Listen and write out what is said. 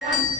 ஓம்